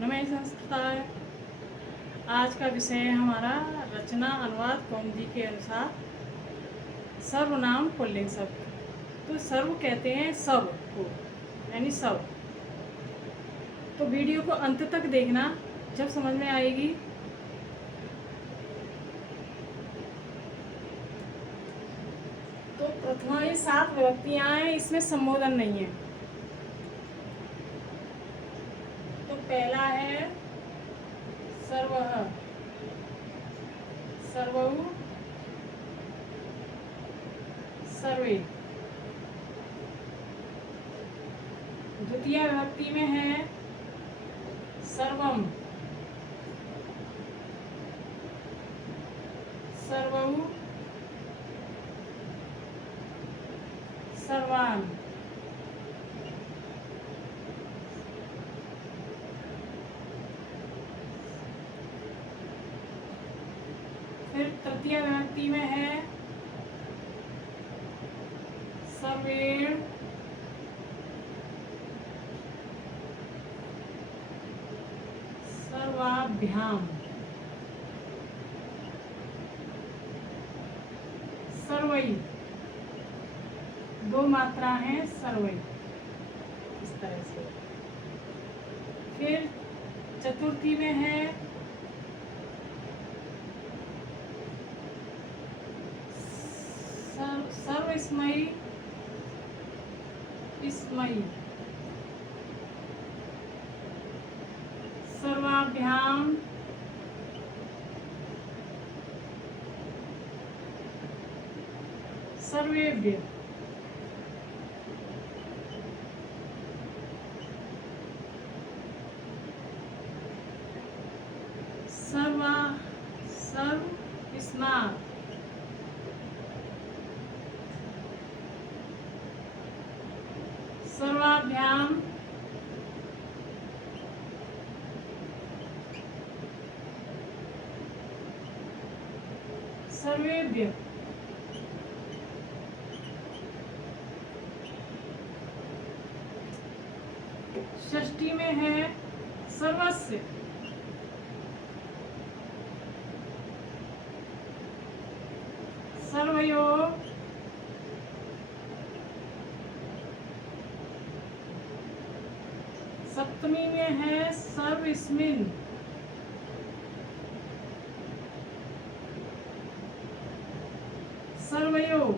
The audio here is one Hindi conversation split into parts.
नमस्कार। आज का विषय है हमारा रचना अनुवाद कौमुदी के अनुसार सर्वनाम पुल्लिंग शब्द। तो सर्व कहते हैं सब को, यानी सब। तो वीडियो को अंत तक देखना, जब समझ में आएगी। तो प्रथमा ये 7 विभक्तियां हैं, इसमें संबोधन नहीं है। तो पहला है सर्वः, सर्वौ, सर्वे। द्वितीय विभक्ति में है सर्वम, सर्वौ, सर्वान्। फिर तृतीय विभक्ति में है सर्वेण, सर्वाभ्याम, सर्वै। 2 मात्रा है सर्वै, इस तरह से। फिर चतुर्थी में है सर्वस्मयी, स्मयी, सर्वाभ्याम, सर्वेभ्य। सर्वा, सर्वस्मात्, सर्वाभ्याम, सर्वेभ्य। षष्ठी में है सर्वस्य, सर्वयोः, सप्तमी में है सर्वस्मिन्, सर्वयोः।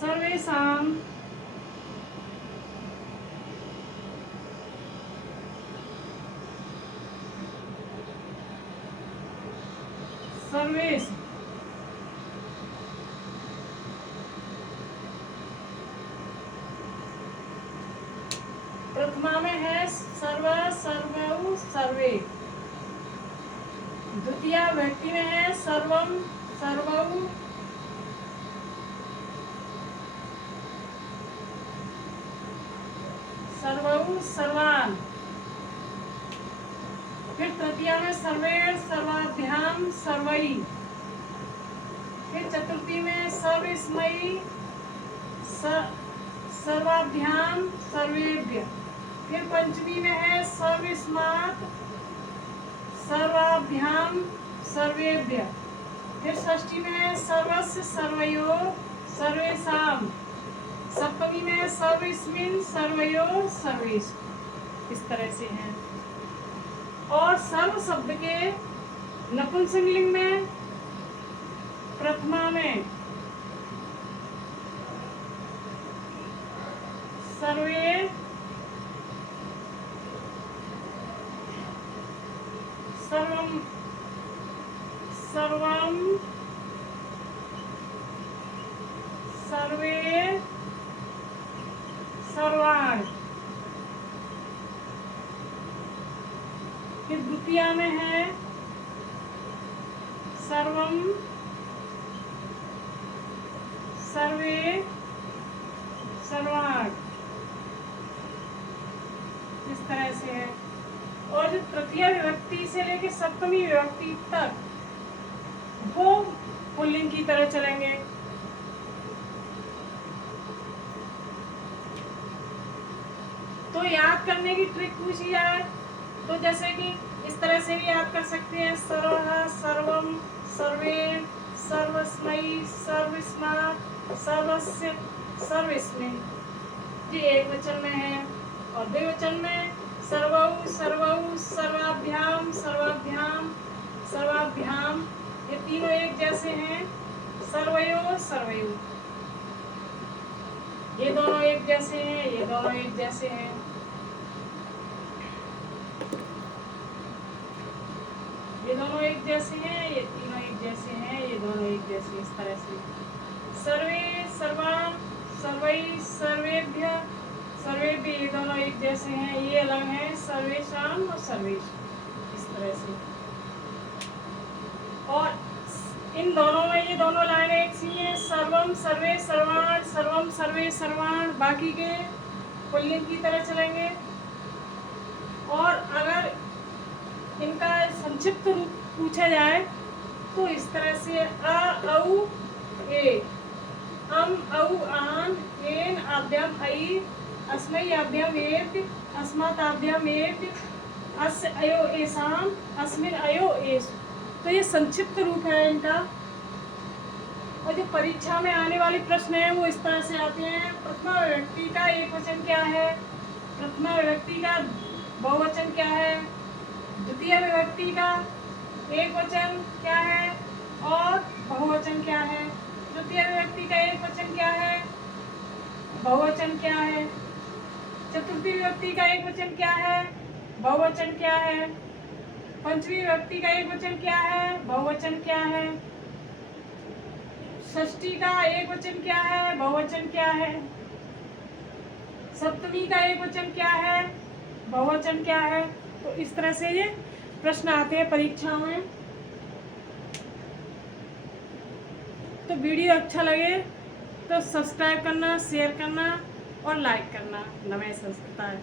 सर्वेषां, सर्वेश। प्रथमा में है सर्व, सर्वौ, सर्वे। द्वितीय विभक्ति में है सर्वम, सर्वौ, सर्वौ, सर्वान्। फिर तृतीया में सर्वेण, सर्वाभ्याम, सर्वै। फिर चतुर्थी में सर्वस्मयी, सर्वाभ्याम, सर्वेभ्य। फिर पंचमी में है सर्वस्मात्, सर्वाभ्याम, सर्वेभ्य। फिर षष्ठी में है सर्वस्य, सर्वयोः, सर्वेषां। सप्तमी में है सर्वस्मिन्, सर्वयोः, सर्वेषु। इस तरह से है। और सर्व शब्द के नपुंसकलिंग में प्रथमा में सर्वे, सर्वम, सर्वम, सर्वे, सर्वान्। फिर द्वितीय में है सर्वम, सर्वे, सर्वान्। इस तरह से है। और जो तृतीय विभक्ति से लेकर सप्तमी विभक्ति तक वो पुल्लिंग की तरह चलेंगे। को याद करने की ट्रिक पूछी जाए तो जैसे कि इस तरह से भी याद कर सकते हैं, सर्वः, सर्वम, सर्वे, सर्वस्मै, सर्वस्मात्, सर्वस्य, सर्वस्मिन्। ये एक वचन में है। और द्विवचन में सर्वौ, सर्वौ, सर्वाभ्याम, सर्वाभ्याम, सर्वाभ्याम, ये तीनों एक जैसे हैं। सर्वयो, सर्वयो, ये दोनों एक जैसे हैं, ये दोनों एक जैसे हैं। ये दोनों एक जैसे हैं, ये तीनों एक जैसे हैं, ये दोनों एक जैसे। इस तरह से सर्वे, सर्वान, सर्वै, सर्वेभ्य, सर्वेभ्य, ये दोनों एक जैसे हैं। ये अलग हैं, सर्वेषाम और सर्वेश, इस तरह से। और इन दोनों में ये दोनों लाइनें एक सी हैं। सर्वम, सर्वे, सर्वाण, सर्वम, सर्वे, सर्वाण, बाकी के पुल्लिंग की तरह चलेंगे। और अगर इनका संक्षिप्त रूप पूछा जाए तो इस तरह से अ, औ, ए, अम, औ, आन, एन, आभ्याम, ऐ, अस्मै, आभ्याम, एत, अस्मात्, आभ्याम, एत, अस्य, अयो, एषाम, अस्मिन्, अयो, एष। तो ये संक्षिप्त रूप है इनका। और जो परीक्षा में आने वाले प्रश्न हैं वो इस तरह से आते हैं। प्रथमा विभक्ति का एक वचन क्या है, प्रथमा विभक्ति का बहुवचन क्या है, द्वितीय विभक्ति का एक वचन क्या है और बहुवचन क्या है, तृतीय विभक्ति का एक वचन क्या है, बहुवचन क्या है, चतुर्थी विभक्ति का एक वचन क्या है, बहुवचन क्या है, पंचमी विभक्ति का एक वचन क्या है, बहुवचन क्या है, षष्ठी का एक वचन क्या है, बहुवचन क्या है, सप्तमी का एक वचन क्या है, बहुवचन क्या है। तो इस तरह से ये प्रश्न आते हैं परीक्षाओं में। तो वीडियो अच्छा लगे तो सब्सक्राइब करना, शेयर करना और लाइक करना। नमः संस्कृताय।